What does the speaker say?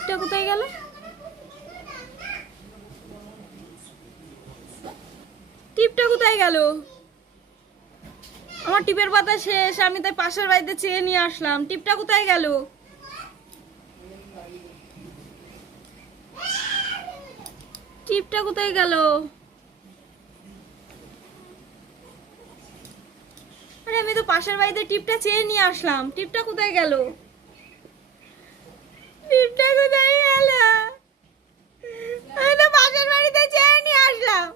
টিপটা কোথায় গেল? টিপটা কোথায় গেল? আমার টিপের পাতা শেষ, আমি তাই পাশের বাড়িতে চেয়ে নিয়ে আসলাম। টিপটা কোথায় গেল? টিপটা কোথায় গেল? আরে আমি তো পাশের বাড়িতে টিপটা চেয়ে নিয়ে আসলাম। টিপটা কোথায় গেল? টিপটা কোথায় গেল? আমি তো পাশের বাড়িতে চেয়ে নিয়ে আসলাম।